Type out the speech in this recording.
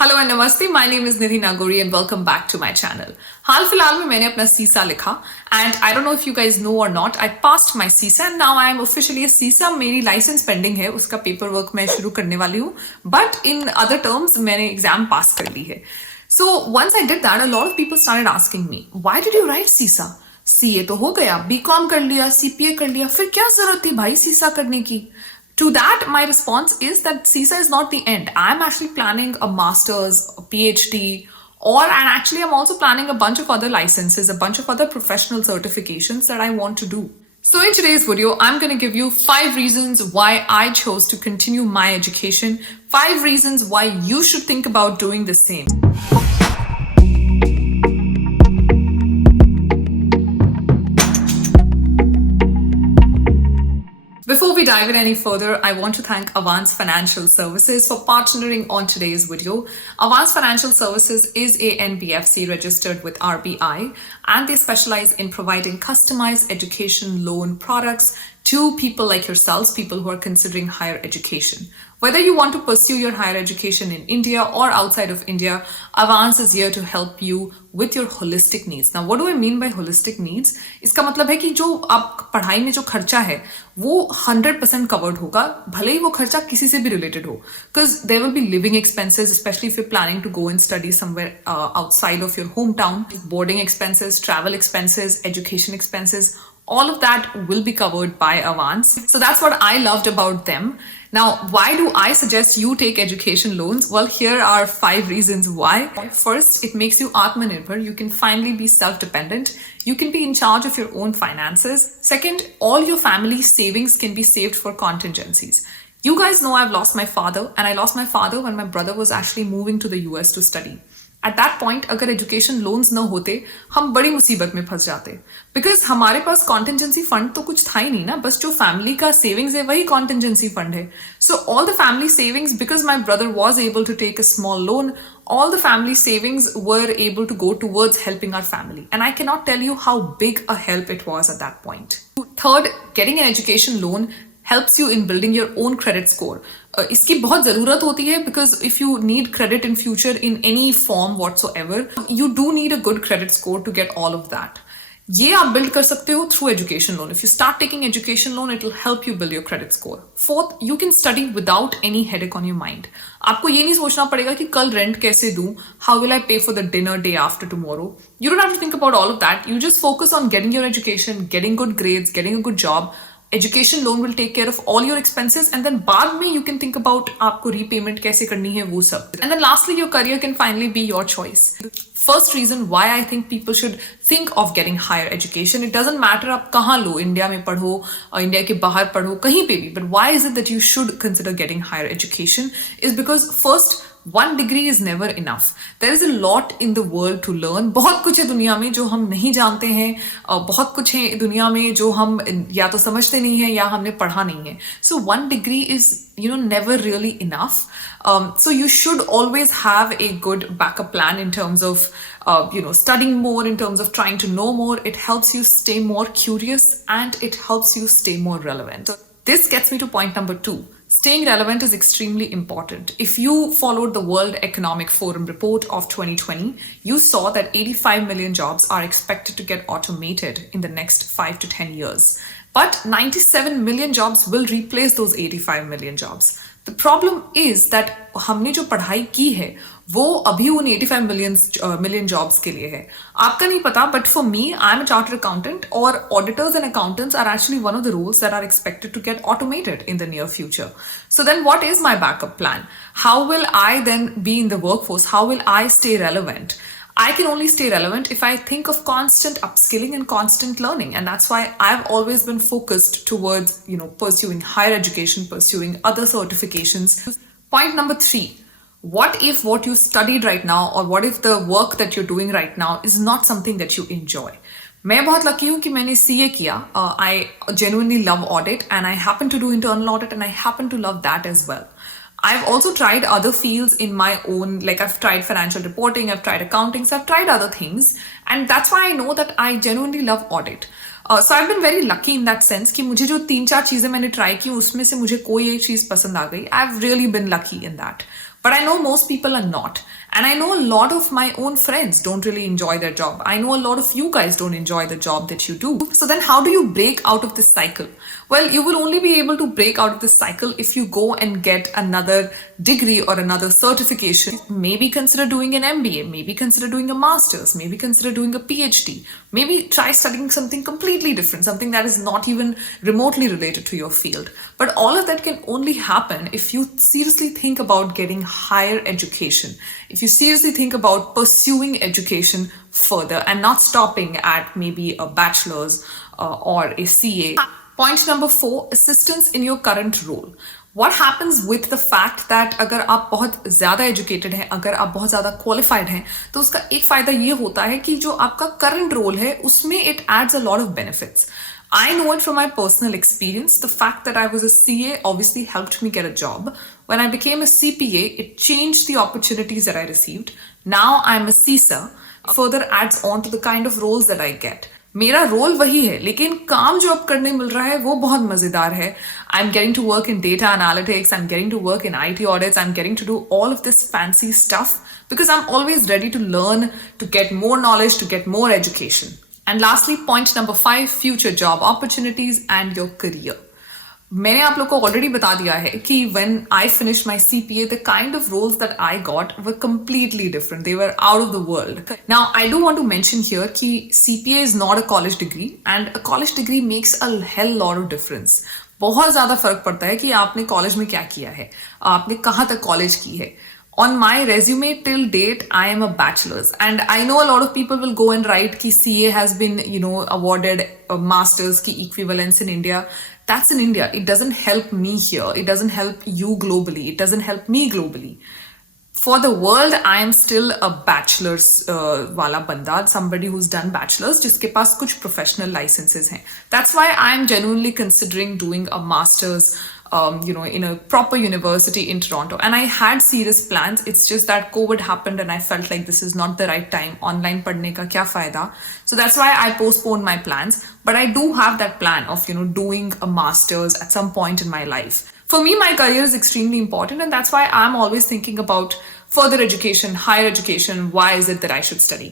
Hello and namaste, my name is Nidhi Nagori and welcome back to my channel. हाल फिलहाल में मैंने अपना सीसा लिखा and I don't know if you guys know और not, I passed my CISA and now I am officially CISA. मेरी licence pending है, उसका पेपर वर्क मैं शुरू करने वाली हूँ, बट इन अदर टर्म्स मैंने एग्जाम पास कर ली है। So once I did that, a lot of people started asking me, why did you write CISA? CA तो हो गया, बीकॉम कर लिया, सीपीए कर लिया, फिर क्या जरूरत थी भाई सीसा करने की? To that, my response is that CISA is not the end. I'm actually planning a master's, a PhD, and actually I'm also planning a bunch of other licenses, a bunch of other professional certifications that I want to do. So in today's video, I'm going to give you 5 reasons why I chose to continue my education, 5 reasons why you should think about doing the same. Before we dive in any further, I want to thank Avance Financial Services for partnering on today's video. Avance Financial Services is a NBFC registered with RBI, and they specialize in providing customized education loan products to people like yourselves, people who are considering higher education. Whether you want to pursue your higher education in India or outside of India, Avance is here to help you with your holistic needs. Now, what do I mean by holistic needs? इसका मतलब है कि जो आप पढ़ाई में जो खर्चा है वो 100% कवर्ड होगा, भले ही वो खर्चा किसी से भी रिलेटेड हो, because there will be living expenses, especially if you're planning to go and study somewhere outside of your hometown, boarding expenses, travel expenses, education expenses, all of that will be covered by Avance. So that's what I loved about them. Now, why do I suggest you take education loans? Well, here are 5 reasons why. First, it makes you Atmanirbhar. You can finally be self-dependent. You can be in charge of your own finances. Second, all your family savings can be saved for contingencies. You guys know I've lost my father, and I lost my father when my brother was actually moving to the US to study. At that point, अगर education loans न होते, हम बड़ी मुसीबत में फंस जाते, because हमारे पास कॉन्टिजेंसी फंड तो कुछ था ही नहीं ना, बस जो फैमिली का सेविंग्स है वही कॉन्टिजेंसी फंड है. So all the family savings, because my brother was able to take a small loan, all the family savings were able to go towards helping our family, and I cannot tell you how big a help it was at that point. Third, getting an education loan helps you in building your own credit score. इसकी बहुत ज़रूरत होती है, because if you need credit in future in any form whatsoever, you do need a good credit score to get all of that. ये आप build कर सकते हो through education loan. If you start taking education loan, it will help you build your credit score. Fourth, you can study without any headache on your mind. आपको ये नहीं सोचना पड़ेगा कि कल rent कैसे दूँ, how will I pay for the dinner day after tomorrow. You don't have to think about all of that. You just focus on getting your education, getting good grades, getting a good job. Education loan will take care of all your expenses, and then बाद में you can think about आपको repayment कैसे करनी है वो सब. And then lastly, your career can finally be your choice. First reason why I think people should think of getting higher education. It doesn't matter आप कहाँ लो, इंडिया में पढ़ो, इंडिया के बाहर पढ़ो, कहीं पे भी. But why is it that you should consider getting higher education? Is because first, one degree is never enough. There is a lot in the world to learn. बहुत कुछ है दुनिया में जो हम नहीं जानते हैं, बहुत कुछ है दुनिया में जो हम या तो समझते नहीं हैं या हमने पढ़ा नहीं है. So one degree is, never really enough. So you should always have a good backup plan in terms of, studying more, in terms of trying to know more. It helps you stay more curious, and it helps you stay more relevant. This gets me to point number 2. Staying relevant is extremely important. If you followed the World Economic Forum report of 2020, you saw that 85 million jobs are expected to get automated in the next 5 to 10 years. But 97 million jobs will replace those 85 million jobs. The problem is that हमने जो पढ़ाई की है वो अभी उन 85 million jobs के लिए है. आपका नहीं पता, but for me, I'm a chartered accountant, or auditors and accountants are actually one of the roles that are expected to get automated in the near future. So then what is my backup plan? How will I then be in the workforce? How will I stay relevant? I can only stay relevant if I think of constant upskilling and constant learning. And that's why I've always been focused towards, pursuing higher education, pursuing other certifications. Point number 3. What if what you studied right now, or what if the work that you're doing right now is not something that you enjoy? मैं बहुत lucky हूँ कि मैंने CA किया. I genuinely love audit, and I happen to do internal audit, and I happen to love that as well. I've also tried other fields in my own, like I've tried financial reporting, I've tried accounting, so I've tried other things, and that's why I know that I genuinely love audit. So I've been very lucky in that sense कि मुझे जो 3-4 चीज़ें मैंने try की उसमें से मुझे कोई एक चीज़ पसंद आ गई. I've really been lucky in that. But I know most people are not. And I know a lot of my own friends don't really enjoy their job. I know a lot of you guys don't enjoy the job that you do. So then how do you break out of this cycle? Well, you will only be able to break out of this cycle if you go and get another degree or another certification. Maybe consider doing an MBA, maybe consider doing a master's, maybe consider doing a PhD, maybe try studying something completely different, something that is not even remotely related to your field. But all of that can only happen if you seriously think about getting higher education, if you seriously think about pursuing education further and not stopping at maybe a bachelor's or a CA. Point number 4, assistance in your current role. What happens with the fact that अगर आप बहुत ज़्यादा educated हैं, अगर आप बहुत ज़्यादा qualified हैं, तो उसका एक फ़ायदा ये होता है कि जो आपका current role है, उसमें it adds a lot of benefits. I know it from my personal experience. The fact that I was a CA obviously helped me get a job. When I became a CPA, it changed the opportunities that I received. Now I'm a CISA. Further adds on to the kind of roles that I get. मेरा role वही है लेकिन काम जो अब करने मिल रहा है वो बहुत मजेदार है. I'm getting to work in data analytics, I'm getting to work in IT audits, I'm getting to do all of this fancy stuff because I'm always ready to learn, to get more knowledge, to get more education. And lastly, point number 5, future job opportunities and your career. मैंने आप लोग को already बता दिया है कि when I finished my CPA, the kind of roles that I got were completely different. They were out of the world. Now, I do want to mention here कि CPA is not a college degree and a college degree makes a hell lot of difference. बहुत ज़्यादा फर्क पड़ता है कि आपने college में क्या किया है, आपने कहाँ तक कॉलेज की है. On my resume till date, I am a bachelor's, and I know a lot of people will go and write कि CA has been, awarded a master's की equivalence in India. That's in India. It doesn't help me here. It doesn't help you globally. It doesn't help me globally. For the world, I am still a bachelor's wala banda, somebody who's done bachelor's, जिसके पास कुछ professional licenses हैं. That's why I am genuinely considering doing a master's in a proper university in Toronto. And I had serious plans. It's just that COVID happened and I felt like this is not the right time. Online padne ka kya fayda? So that's why I postponed my plans. But I do have that plan of, doing a master's at some point in my life. For me, my career is extremely important, and that's why I'm always thinking about further education, higher education. Why is it that I should study?